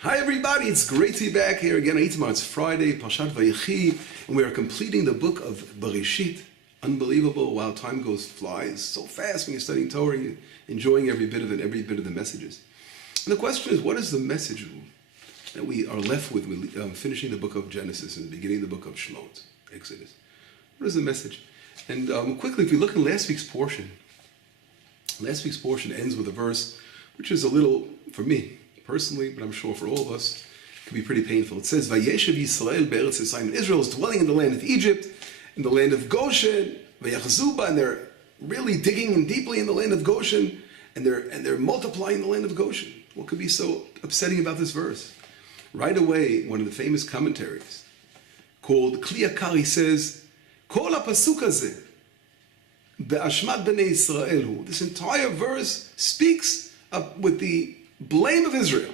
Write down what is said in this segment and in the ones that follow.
Hi everybody, it's great to be back here again. It's Friday, Parashat Vayichee, and we are completing the book of Bereshit. Unbelievable, wow, time flies so fast when you're studying Torah, you're enjoying every bit of it, every bit of the messages. And the question is, what is the message that we are left with finishing the book of Genesis and beginning the book of Shemot, Exodus? What is the message? And quickly, if you look in last week's portion ends with a verse which is a little, for me personally, but I'm sure for all of us, it can be pretty painful. It says, Vayeshev Yisrael be'eretz Yisrael. Israel is dwelling in the land of Egypt, in the land of Goshen, Vayachzuba, and they're really digging in deeply in the land of Goshen, and they're multiplying the land of Goshen. What could be so upsetting about this verse? Right away, one of the famous commentaries called Kli Yakar says, Kol ha'pasuk hazeh be'ashmat b'nei Yisrael hu. This entire verse speaks with the blame of Israel.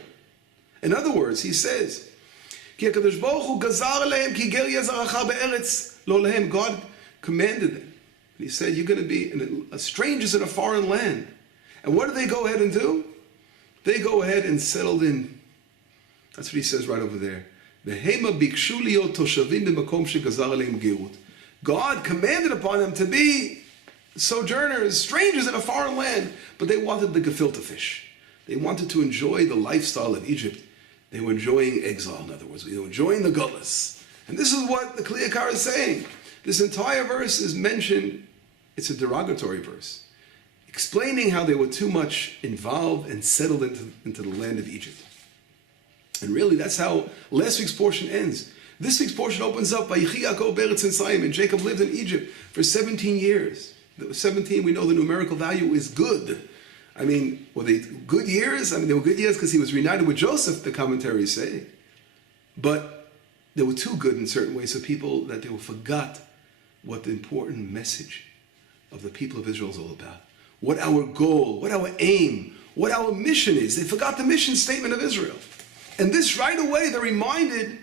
In other words, he says, Ki HaKadosh Baruch Hu gazar alehem ki ger yazaracha be'eretz lo lehem. God commanded them. And he said, you're going to be strangers in a foreign land. And what do they go ahead and do? They go ahead and settled in. That's what he says right over there. V'hema bikshu liot toshavim b'makom shegazar alehem gerut. God commanded upon them to be sojourners, strangers in a foreign land, but they wanted the gefilte fish. They wanted to enjoy the lifestyle of Egypt. They were enjoying exile, in other words. They were enjoying the gullus. And this is what the Kli Yakar is saying. This entire verse is mentioned, it's a derogatory verse, explaining how they were too much involved and settled into the land of Egypt. And really, that's how last week's portion ends. This week's portion opens up by Vayichee Yaakov be'eretz Mitzrayim, and Jacob lived in Egypt for 17 years. 17, we know the numerical value is good. I mean, were they good years? I mean, they were good years because he was reunited with Joseph, the commentaries say. But they were too good in certain ways for people that they forgot what the important message of the people of Israel is all about. What our goal, what our aim, what our mission is. They forgot the mission statement of Israel. And this right away, they're reminded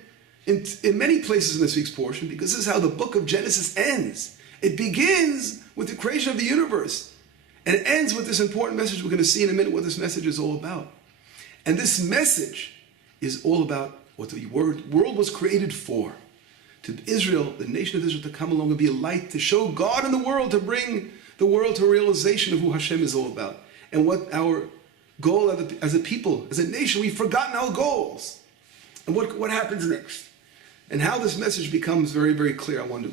in many places in this week's portion, because this is how the book of Genesis ends. It begins with the creation of the universe. And it ends with this important message. We're going to see in a minute what this message is all about. And this message is all about what the world was created for. To Israel, the nation of Israel, to come along and be a light, to show God in the world, to bring the world to a realization of who Hashem is all about. And what our goal as a people, as a nation, we've forgotten our goals. And what happens next. And how this message becomes very, very clear. I want to,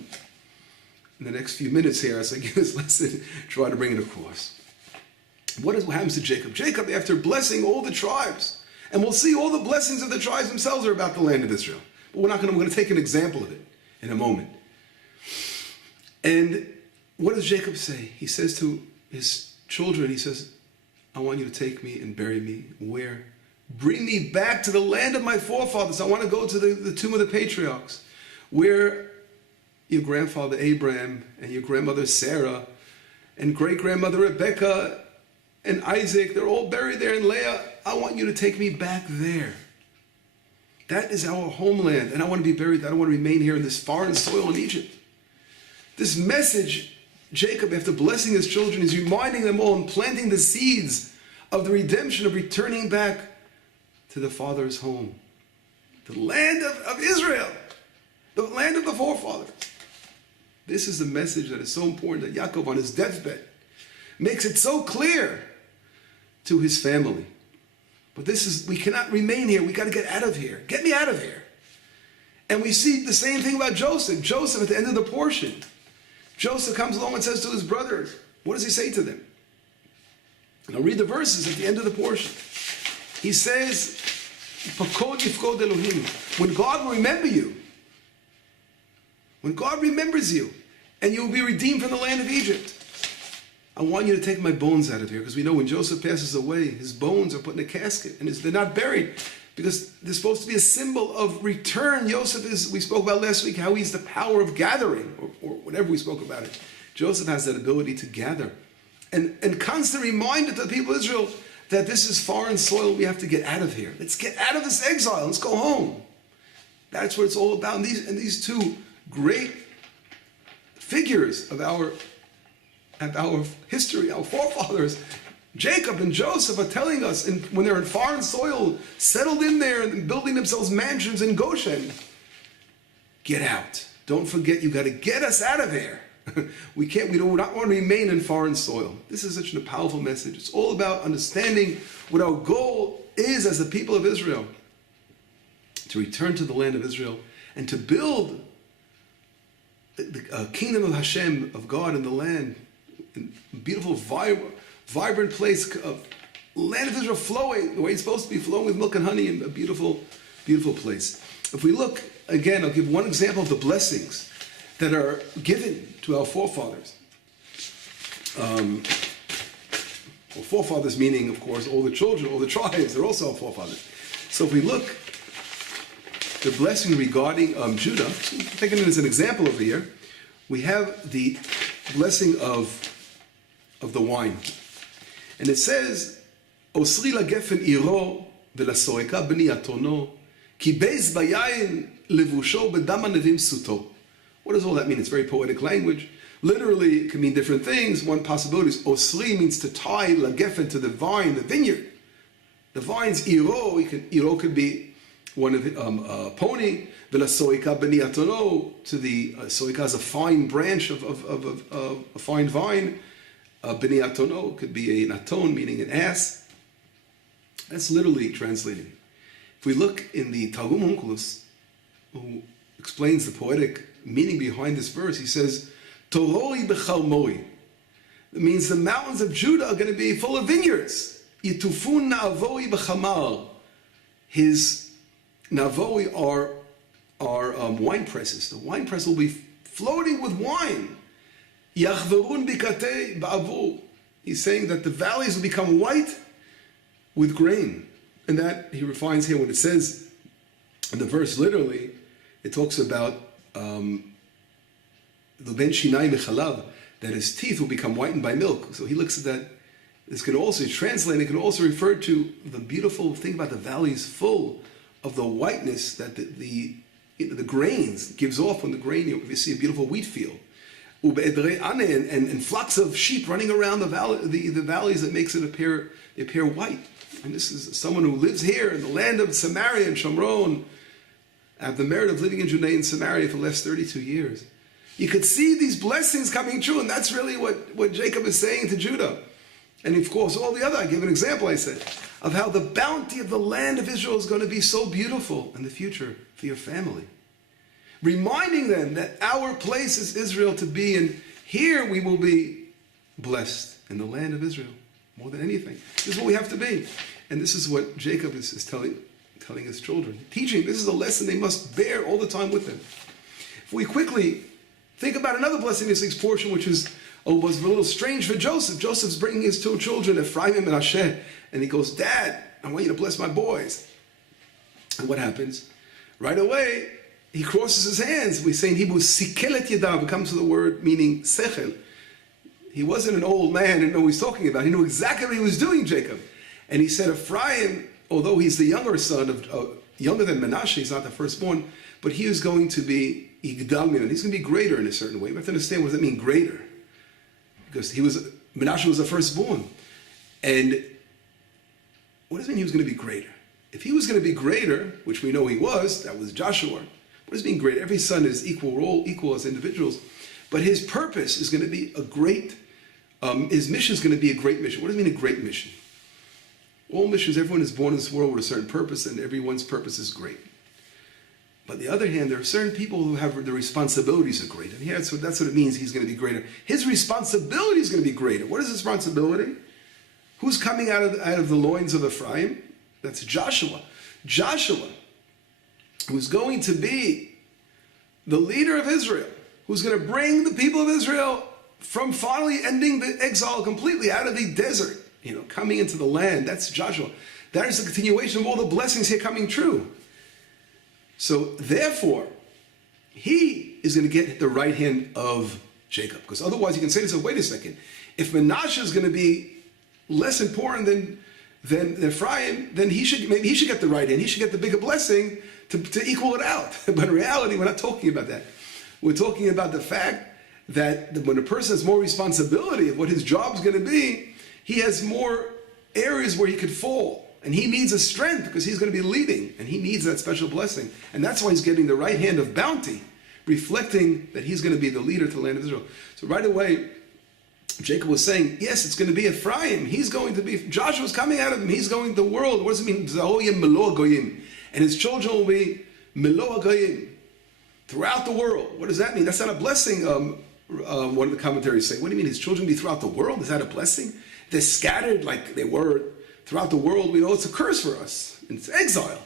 in the next few minutes here, as I give this lesson, try to bring it across. What happens to Jacob? Jacob, after blessing all the tribes, and we'll see all the blessings of the tribes themselves are about the land of Israel. But we're going to take an example of it in a moment. And what does Jacob say? He says to his children, he says, I want you to take me and bury me. Where? Bring me back to the land of my forefathers. I want to go to the tomb of the patriarchs, where your grandfather Abraham and your grandmother Sarah and great-grandmother Rebecca and Isaac, they're all buried there, and Leah. I want you to take me back there. That is our homeland, and I want to be buried there. I don't want to remain here in this foreign soil in Egypt. This message, Jacob, after blessing his children, is reminding them all and planting the seeds of the redemption, of returning back to the Father's home, the land of Israel, the land of the forefathers. This is the message that is so important that Yaakov, on his deathbed, makes it so clear to his family. But we cannot remain here. We got to get out of here. Get me out of here. And we see the same thing about Joseph. Joseph, at the end of the portion, Joseph comes along and says to his brothers, what does he say to them? And I'll read the verses at the end of the portion. He says, when God will remember you, when God remembers you, and you will be redeemed from the land of Egypt, I want you to take my bones out of here. Because we know when Joseph passes away, his bones are put in a casket, and they're not buried, because they're supposed to be a symbol of return. Joseph is, we spoke about last week, how he's the power of gathering, or whatever we spoke about it. Joseph has that ability to gather. And constant reminder to the people of Israel that this is foreign soil, we have to get out of here. Let's get out of this exile, let's go home. That's what it's all about. And these two great figures of our history, our forefathers, Jacob and Joseph are telling us, when they're in foreign soil, settled in there and building themselves mansions in Goshen, get out. Don't forget, you got to get us out of there. We do not want to remain in foreign soil. This is such a powerful message. It's all about understanding what our goal is as the people of Israel. To return to the land of Israel and to build the kingdom of Hashem, of God in the land. A beautiful, vibrant place of land of Israel flowing the way it's supposed to be, flowing with milk and honey, and a beautiful, beautiful place. If we look, again, I'll give one example of the blessings that are given to our forefathers. Well, forefathers meaning, of course, all the children, all the tribes, they're also our forefathers. So if we look, the blessing regarding Judah, taking it as an example over here, we have the blessing of the wine. And it says, Osri lagefen iro velasoreka b'ni atono, ki beis bayayin levusho b'dam hanevim suto. What does all that mean? It's very poetic language. Literally, it can mean different things. One possibility is Osri means to tie lagefen to the vine, the vineyard. The vine's iro. Iro could be one of pony. V'lasoreka b'ni atono, to the soreka is a fine branch of a fine vine. B'ni atono could be an aton, meaning an ass. That's literally translating. If we look in the Targum Onkelos, who explains the poetic meaning behind this verse, he says, Toroi b'chalmoi. It means the mountains of Judah are going to be full of vineyards. Yitufun na'avoi b'chamar. His na'avoi are wine presses. The wine press will be floating with wine. Yachverun bikatei ba'avur. He's saying that the valleys will become white with grain. And that he refines here when it says in the verse literally, it talks about the ben shinai mechalav, that his teeth will become whitened by milk. So he looks at that. This can also translate. It can also refer to the beautiful thing about the valleys full of the whiteness that the grains gives off when the grain. You see a beautiful wheat field, and flocks of sheep running around the valleys that makes it appear white. And this is someone who lives here in the land of Samaria and Shomron. I have the merit of living in Judea and Samaria for the last 32 years. You could see these blessings coming true, and that's really what Jacob is saying to Judah. And of course, all the other, I give an example, I said, of how the bounty of the land of Israel is going to be so beautiful in the future for your family. Reminding them that our place is Israel to be, and here we will be blessed in the land of Israel more than anything. This is what we have to be. And this is what Jacob is telling his children. Teaching, this is a lesson they must bear all the time with them. If we quickly think about another blessing in this week's portion, which was a little strange for Joseph. Joseph's bringing his two children, Ephraim and Manasseh, and he goes, Dad, I want you to bless my boys. And what happens? Right away, he crosses his hands. We say in Hebrew, Sikelet Yadav. It comes to the word meaning sechel. He wasn't an old man, didn't know what he's talking about. He knew exactly what he was doing, Jacob. And he said, Ephraim, although he's the younger son, younger than Manasseh, he's not the firstborn, but he is going to be Yigdal Mimon. He's going to be greater in a certain way. We have to understand, what does that mean, greater? Because Manasseh was the firstborn. And what does it mean he was going to be greater? If he was going to be greater, which we know he was, that was Joshua. What does it mean greater? Every son is equal as individuals. But his purpose is going to be a great, his mission is going to be a great mission. What does it mean a great mission? All missions, everyone is born in this world with a certain purpose, and everyone's purpose is great. But on the other hand, there are certain people who have the responsibilities are great. And here, that's what it means, he's going to be greater. His responsibility is going to be greater. What is his responsibility? Who's coming out of the loins of Ephraim? That's Joshua. Joshua, who's going to be the leader of Israel, who's going to bring the people of Israel from finally ending the exile completely out of the desert, coming into the land. That's Joshua. That is the continuation of all the blessings here coming true. So therefore, he is going to get the right hand of Jacob. Because otherwise you can say to yourself, wait a second, if Manasseh is going to be less important than Ephraim, then maybe he should get the right hand. He should get the bigger blessing to equal it out. But in reality, we're not talking about that. We're talking about the fact that when a person has more responsibility of what his job is going to be, he has more areas where he could fall. And he needs a strength because he's going to be leading. And he needs that special blessing. And that's why he's getting the right hand of bounty, reflecting that he's going to be the leader to the land of Israel. So right away, Jacob was saying, yes, it's going to be Ephraim. He's going to be, Joshua's coming out of him. He's going to the world. What does it mean? Zahoyim Melo Goyim. And his children will be Melo Goyim. Throughout the world. What does that mean? That's not a blessing, one of the commentaries say. What do you mean? His children be throughout the world? Is that a blessing? They're scattered like they were throughout the world. We know it's a curse for us. It's exile.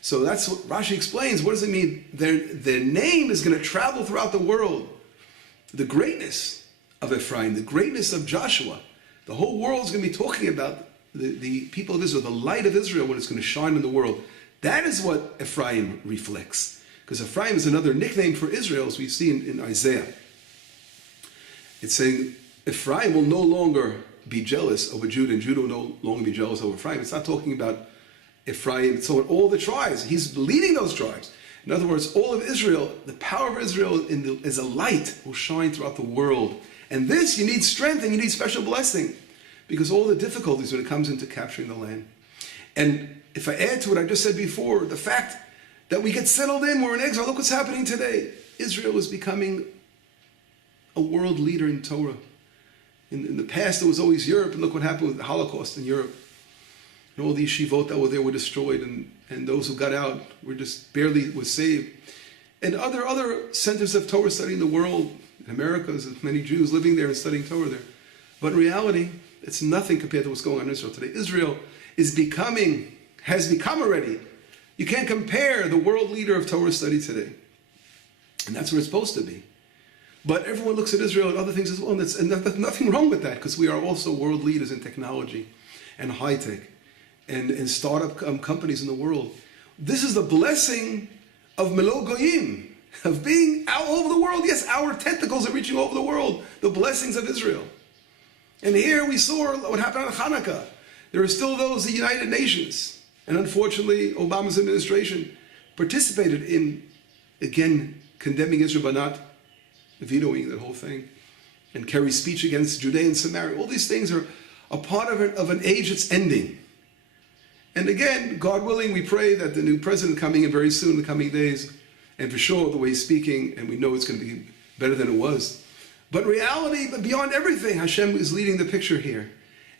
So that's what Rashi explains. What does it mean? Their name is going to travel throughout the world. The greatness of Ephraim, the greatness of Joshua. The whole world is going to be talking about the people of Israel, the light of Israel when it's going to shine in the world. That is what Ephraim reflects. Because Ephraim is another nickname for Israel, as we see in Isaiah. It's saying Ephraim will no longer be jealous over Judah, and Judah will no longer be jealous over Ephraim. It's not talking about Ephraim, it's on all the tribes. He's leading those tribes. In other words, all of Israel, the power of Israel as a light will shine throughout the world. And this, you need strength and you need special blessing. Because all the difficulties when it comes into capturing the land. And if I add to what I just said before, the fact that we get settled in, we're in exile. Look what's happening today. Israel is becoming a world leader in Torah. In the past, it was always Europe, and look what happened with the Holocaust in Europe. And all the yeshivot that were there were destroyed, and those who got out were just barely was saved. And other centers of Torah study in the world, in America, there's many Jews living there and studying Torah there. But in reality, it's nothing compared to what's going on in Israel today. Israel has become already. You can't compare the world leader of Torah study today. And that's where it's supposed to be. But everyone looks at Israel and other things as well, and there's nothing wrong with that, because we are also world leaders in technology and high-tech and startup companies in the world. This is the blessing of Melo Goyim, of being out over the world. Yes, our tentacles are reaching over the world, the blessings of Israel. And here we saw what happened on Hanukkah. There are still those, the United Nations. And unfortunately, Obama's administration participated in, again, condemning Israel, but not vetoing that whole thing. And Kerry's speech against Judea and Samaria. All these things are a part of an age that's ending. And again, God willing, we pray that the new president coming in very soon, in the coming days, and for sure, the way he's speaking, and we know it's going to be better than it was. But reality, but beyond everything, Hashem is leading the picture here.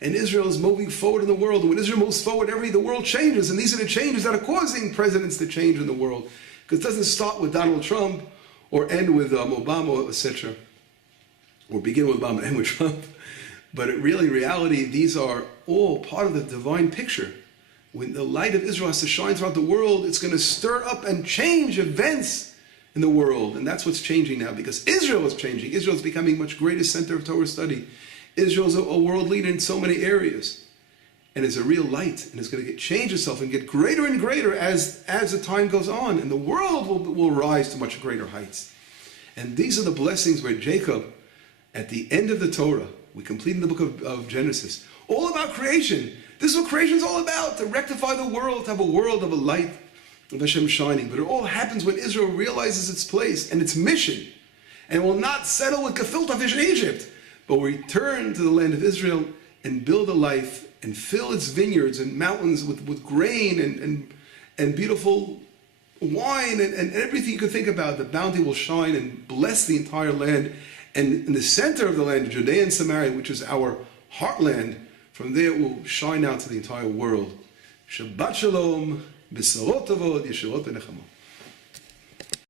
And Israel is moving forward in the world. And when Israel moves forward, the world changes. And these are the changes that are causing presidents to change in the world. Because it doesn't start with Donald Trump or end with Obama, etc. Or begin with Obama and end with Trump. But in reality, these are all part of the divine picture. When the light of Israel has to shine throughout the world, it's going to stir up and change events in the world. And that's what's changing now, because Israel is changing. Israel is becoming a much greater center of Torah study. Israel's a world leader in so many areas, and is a real light, and it's going to change itself and get greater and greater as the time goes on, and the world will rise to much greater heights. And these are the blessings where Jacob, at the end of the Torah, we complete in the book of Genesis, all about creation. This is what creation is all about, to rectify the world, to have a world of a light of Hashem shining. But it all happens when Israel realizes its place and its mission, and will not settle with gefilte fish in Egypt, but will return to the land of Israel and build a life and fill its vineyards and mountains with grain and beautiful wine and everything you could think about. The bounty will shine and bless the entire land. And in the center of the land, Judea and Samaria, which is our heartland, from there it will shine out to the entire world. Shabbat Shalom, B'sorot Tovot, Yeshurot V'nechama.